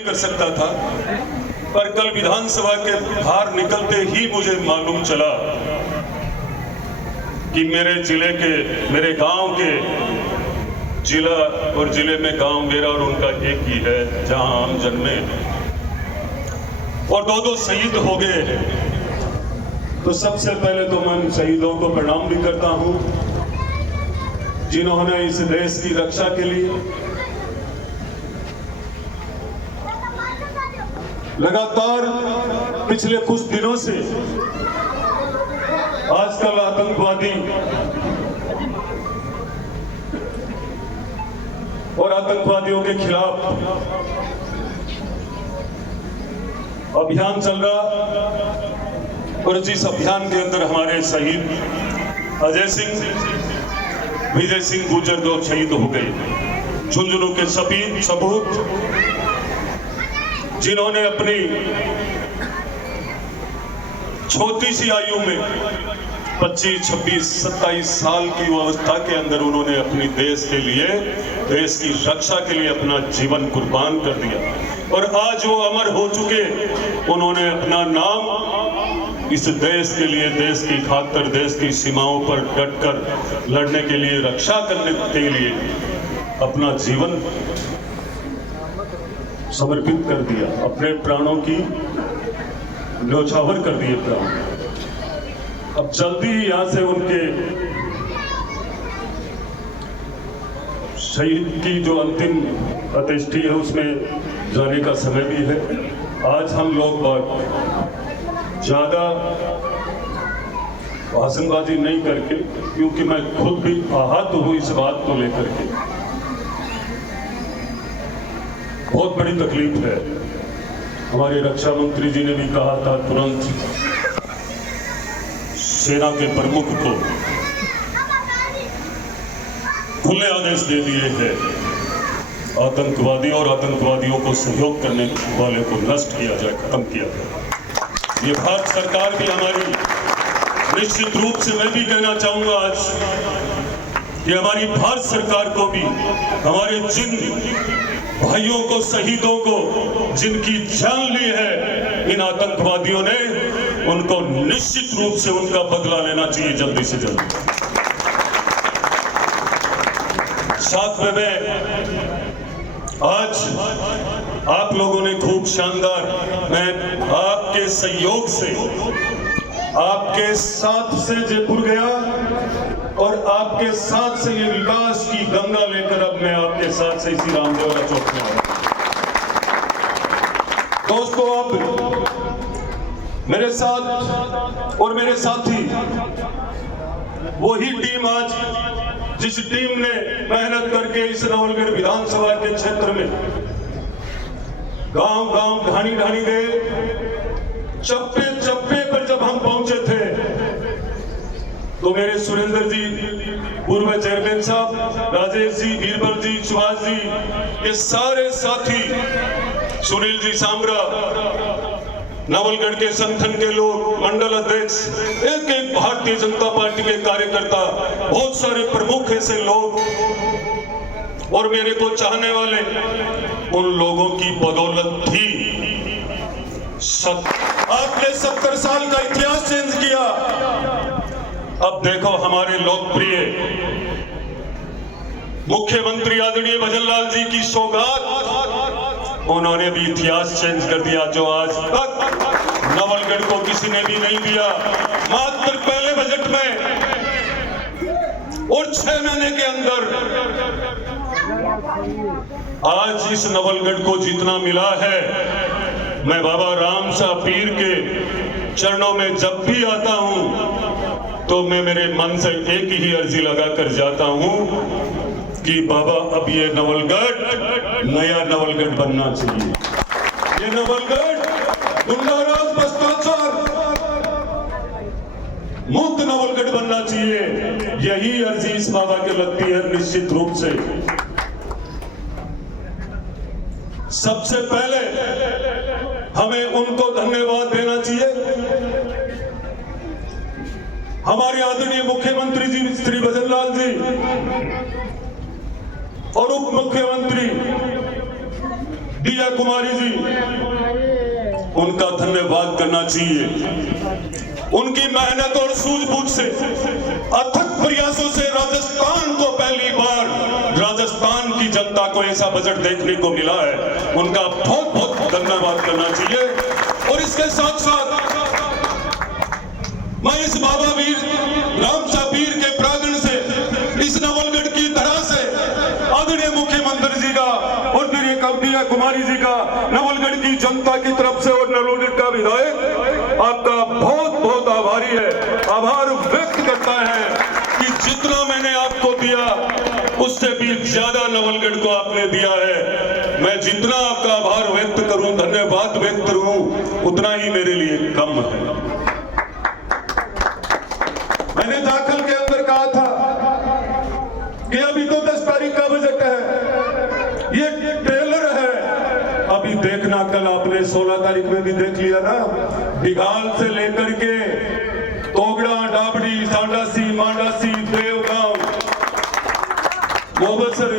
कर सकता था, पर कल विधानसभा के बाहर निकलते ही मुझे मालूम चला कि मेरे जिले के, मेरे गांव के, जिला और जिले में गांव मेरा और उनका एक ही है जहां हम जन्मे और दो शहीद हो गए हैं। तो सबसे पहले तो मैं शहीदों को प्रणाम भी करता हूं जिन्होंने इस देश की रक्षा के लिए लगातार पिछले कुछ दिनों से आजकल आतंकवादी और आतंकवादियों के खिलाफ अभियान चल रहा और जिस अभियान के अंदर हमारे शहीद अजय सिंह, विजय सिंह गुर्जर दो शहीद हो गए। झुंझुनू के सपूत जिन्होंने अपनी छोटी सी आयु में 25, 26, 27 साल की अवस्था के अंदर उन्होंने अपनी देश के लिए, देश की रक्षा के लिए अपना जीवन कुर्बान कर दिया और आज वो अमर हो चुके। उन्होंने अपना नाम इस देश के लिए, देश की खातिर, देश की सीमाओं पर डटकर लड़ने के लिए, रक्षा करने के लिए अपना जीवन समर्पित कर दिया, अपने प्राणों की न्योछावर कर दिए प्राण। अब जल्दी ही यहां से उनके शहीद की जो अंतिम अंत्येष्टि है उसमें जाने का समय भी है। आज हम लोग बहुत ज्यादा भाषणबाजी नहीं करके, क्योंकि मैं खुद भी आहत हूं इस बात को लेकर के, बहुत बड़ी तकलीफ है। हमारे रक्षा मंत्री जी ने भी कहा था, तुरंत सेना के प्रमुख को खुले आदेश दे दिए हैं, आतंकवादी और आतंकवादियों को सहयोग करने वाले को नष्ट किया जाए, खत्म किया जाए। ये भारत सरकार भी हमारी, निश्चित रूप से मैं भी कहना चाहूंगा आज कि हमारी भारत सरकार को भी हमारे जिन भाइयों को, शहीदों को जिनकी जान ली है इन आतंकवादियों ने, उनको निश्चित रूप से उनका बदला लेना चाहिए जल्दी से जल्दी। साथ में मैं आज आप लोगों ने खूब शानदार, मैं आपके सहयोग से, आपके साथ से जयपुर गया और आपके साथ से ये विकास की गंगा लेकर अब मैं आपके साथ से इसी रामदेवरा चौक में आया। दोस्तों, अब मेरे साथ और मेरे साथी वही टीम आज, जिस टीम ने मेहनत करके इस नवलगढ़ विधानसभा के क्षेत्र में गांव गांव, ढाणी ढाणी गए, चप्पे चप्पे पर जब हम पहुंचे थे तो मेरे सुरेंद्र जी, पूर्व चेयरमैन साहब, राजेश जी, बीरबल जी, सुभाष जी, ये सारे साथी, सुनील जी सांबरा, नवलगढ़ के संगठन के लोग, मंडल अध्यक्ष, एक एक भारतीय जनता पार्टी के कार्यकर्ता, बहुत सारे प्रमुख ऐसे लोग और मेरे को चाहने वाले, उन लोगों की बदौलत थी आपने 70 साल का इतिहास चेंज किया। अब देखो हमारे लोकप्रिय मुख्यमंत्री आदरणीय भजनलाल जी की सौगात, उन्होंने भी इतिहास चेंज कर दिया, जो आज तक नवलगढ़ को किसी ने भी नहीं दिया। मात्र पहले बजट में और 6 महीने के अंदर आज इस नवलगढ़ को जितना मिला है, मैं बाबा राम शाह पीर के चरणों में जब भी आता हूं तो मैं मेरे मन से एक ही अर्जी लगा कर जाता हूं कि बाबा अब ये नवलगढ़ नया नवलगढ़ बनना चाहिए। ये नवलगढ़ गुंडाराज, भ्रष्टाचार मुक्त नवलगढ़ बनना चाहिए। यही अर्जी इस बाबा के लगती है। निश्चित रूप से सबसे पहले हमें उनको धन्यवाद देना चाहिए, हमारे आदरणीय मुख्यमंत्री जी श्री भजनलाल जी और उप मुख्यमंत्री दिया कुमारी जी, उनका धन्यवाद करना चाहिए। उनकी मेहनत और सूझबूझ से, अथक प्रयासों से राजस्थान को पहली बार राजस्थान की जनता को ऐसा बजट देखने को मिला है। उनका बहुत बहुत धन्यवाद करना चाहिए। और इसके साथ साथ मैं इस बाबा वीर रामचा पीर के प्रांगण से, इस नवलगढ़ की तरह से आदरणीय मुख्यमंत्री जी का और दिया कुमारी जी का, नवलगढ़ की जनता की तरफ से और नवलगढ़ का विधायक आपका बहुत बहुत आभारी है, आभार व्यक्त करता है कि जितना मैंने आपको दिया उससे भी ज्यादा नवलगढ़ को आपने दिया है। मैं जितना आपका आभार व्यक्त करूं, धन्यवाद व्यक्त करूं, उतना ही मेरे लिए कम है। मैंने दाखिल के अंदर कहा था कि अभी तो 10 तारीख का बजट है, ये ट्रेलर है, अभी देखना, कल आपने 16 तारीख में भी देख लिया ना, बिघाल से लेकर के तोगड़ा, डाबड़ी, सांडासी, मांडासी, देवगांव, मोबसर,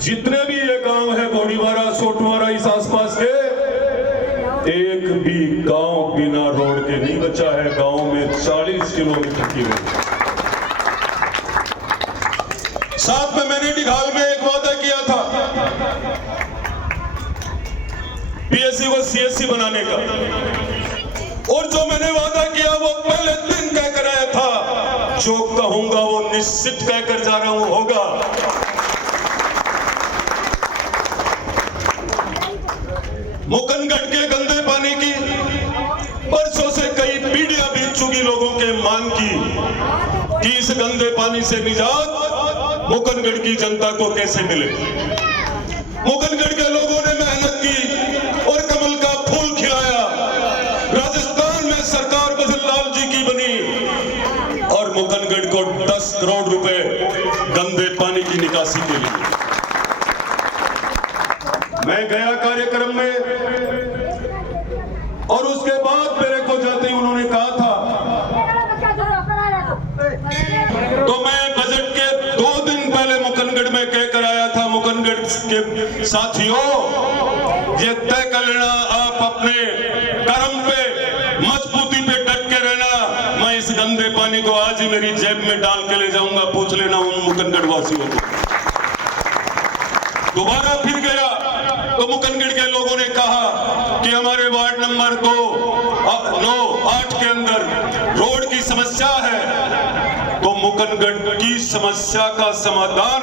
जितने भी ये गांव है, घोड़ीवारा, सोटवारा, इस आसपास के, एक भी गांव बिना रोड के नहीं बचा है। गांव में 40 किलोमीटर की रोड। साथ में मैंने डिघाल में एक वादा किया था पीएससी व सीएससी बनाने का, और जो मैंने वादा किया वो पहले दिन कहकर आया था, जो कहूंगा वो निश्चित कहकर जा रहा हूं होगा। मुकनगढ़ के गंदे पानी की बरसों से कई पीढ़ियां बीत चुकी लोगों के मांग की कि इस गंदे पानी से निजात मुकनगढ़ की जनता को कैसे मिले। मुकनगढ़ के लोगों ने मेहनत की और कमल का फूल खिलाया। राजस्थान में सरकार बजरलाल जी की बनी और मुकनगढ़ को 10 करोड़ रुपए गंदे पानी की निकासी के लिए। मैं गया कार्यक्रम में और उसके बाद मेरे को जाते ही उन्होंने कहा था, तो मैं बजट के 2 दिन पहले मुकनगढ़ में कहकर आया था, मुकनगढ़ के साथियों, ये तय कर लेना आप अपने कर्म पे, मजबूती पे डट के रहना। मैं इस गंदे पानी को आज ही मेरी जेब में डाल के ले जाऊंगा, पूछ लेना उन मुकनगढ़ वासियों को। दोबारा फिर गया तो मुकनगढ़ के लोगों ने कहा कि हमारे वार्ड नंबर 8 के अंदर रोड की समस्या है। तो मुकनगढ़ की समस्या का समाधान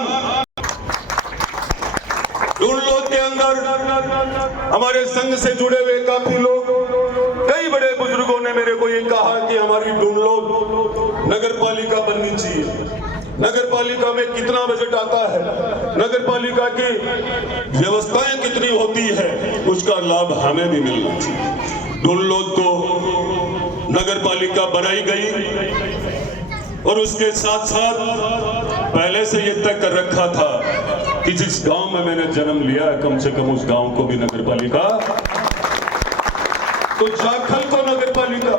डुनलोद के अंदर हमारे संघ से जुड़े हुए काफी लोग, कई बड़े बुजुर्गों ने मेरे को ये कहा कि हमारी डुनलोद नगर पालिका बननी चाहिए। नगर पालिका में कितना बजट आता है, नगर पालिका की व्यवस्थाएं कितनी होती है, उसका लाभ हमें भी मिलना चाहिए। डुनलोद को नगर पालिका बनाई गई और उसके साथ साथ पहले से ये तय कर रखा था कि जिस गांव में मैंने जन्म लिया है, कम से कम उस गांव को भी नगर पालिका, तो जाखल को नगर पालिका,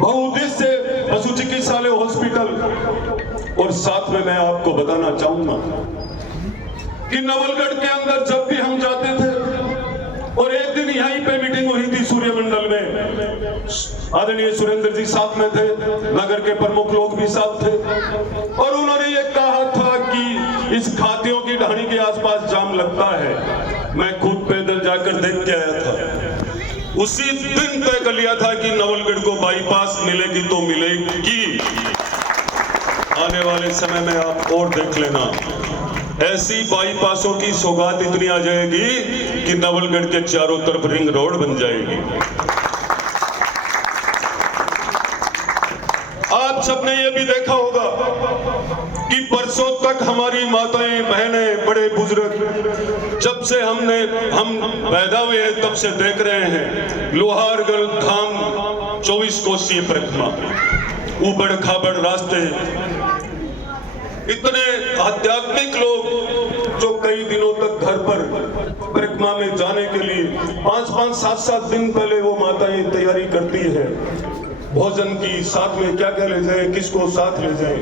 बहुउद्देश्य पशु चिकित्सालय हॉस्पिटल। और साथ में मैं आपको बताना चाहूंगा कि नवलगढ़ के अंदर जब भी हम जाते थे, और एक दिन यहीं पे मीटिंग हुई थी सूर्यमंडल में, आदरणीय सुरेंद्र जी साथ में थे, नगर के प्रमुख लोग भी साथ थे, और उन्होंने ये कहा था कि इस खातियों की ढाणी के आसपास जाम लगता है। मैं खुद पैदल जाकर देख के आया था। उसी दिन तय कर लिया था कि नवलगढ़ को बाईपास मिलेगी तो मिलेगी। आने वाले समय में आप और देख लेना, ऐसी बाईपासों की सौगात इतनी आ जाएगी कि नवलगढ़ के चारों तरफ रिंग रोड बन जाएगी। आप सबने ये भी देखा होगा कि बरसों तक हमारी माताएं, बहनें, बड़े बुजुर्ग, जब से हम पैदा हुए हैं तब से देख रहे हैं लोहारगढ़ धाम 24 कोसीय परिक्रमा, ऊबड़ खाबड़ रास्ते, इतने आध्यात्मिक लोग जो कई दिनों तक घर पर परिक्रमा में जाने के लिए 5-5, 7-7 दिन पहले वो माताएं तैयारी करती है भोजन की, साथ में क्या क्या ले जाए, किसको साथ ले जाए।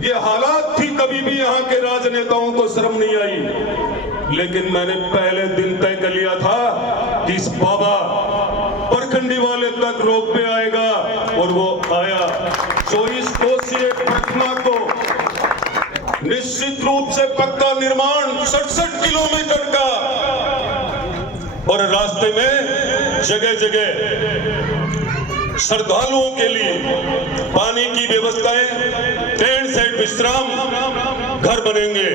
ये हालात थी, कभी भी यहाँ के राजनेताओं को शर्म नहीं आई। लेकिन मैंने पहले दिन तय कर लिया था कि इस बाबा परखंडी वाले तक रोपवे आएगा, और वो आया। 24 कोसीय पटना को निश्चित रूप से पक्का निर्माण 67 किलोमीटर का, और रास्ते में जगह जगह श्रद्धालुओं के लिए पानी की व्यवस्थाएं, टेंट सेट, विश्राम घर बनेंगे।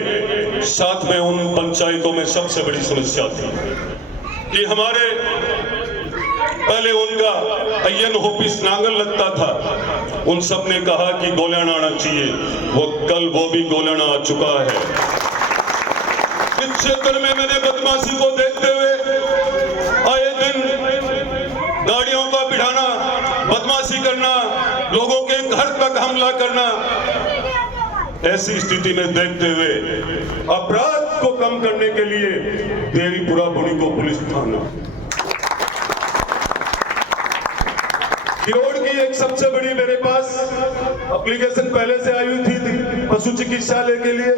साथ में उन पंचायतों में सबसे बड़ी समस्या थी कि हमारे पहले उनका अय्यन ऑफिस नांगल लगता था, उन सब ने कहा कि गोलैंड आना चाहिए। वो भी गोलैंड आ चुका है। इस क्षेत्र में मैंने बदमाशी को देखते हुए आए दिन गाड़ियों का बिठाना, बदमाशी करना, लोगों के घर तक हमला करना, ऐसी स्थिति में देखते हुए अपराध को कम करने के लिए देवीपुरा बुनिको पुलिस थाना, किरोड़ की एक सबसे बड़ी मेरे पास एप्लीकेशन पहले से आई हुई थी पशु चिकित्सालय के लिए,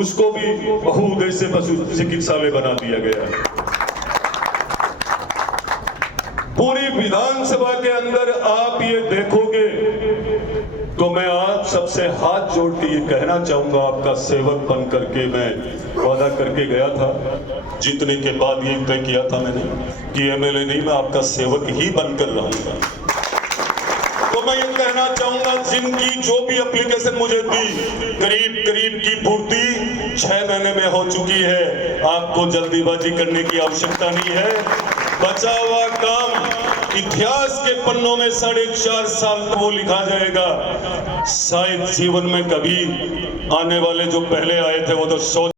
उसको भी बहुउद्देश्य पशु चिकित्सालय बना दिया गया। पूरी विधानसभा के अंदर आप ये देखोगे तो मैं आप सबसे हाथ जोड़ के ये कहना चाहूंगा, आपका सेवक बन करके मैं वादा करके गया था, जीतने के बाद ये तय किया था मैंने कि एमएलए नहीं, मैं आपका सेवक ही बनकर रहूंगा। तो मैं ये कहना चाहूंगा, जिनकी जो भी एप्लीकेशन मुझे दी, करीब की पूर्ति 6 महीने में हो चुकी है। आपको जल्दीबाजी करने की आवश्यकता नहीं है। बचा हुआ काम इतिहास के पन्नों में 4.5 साल वो लिखा जाएगा। शायद जीवन में कभी आने वाले जो पहले आए थे वो तो 100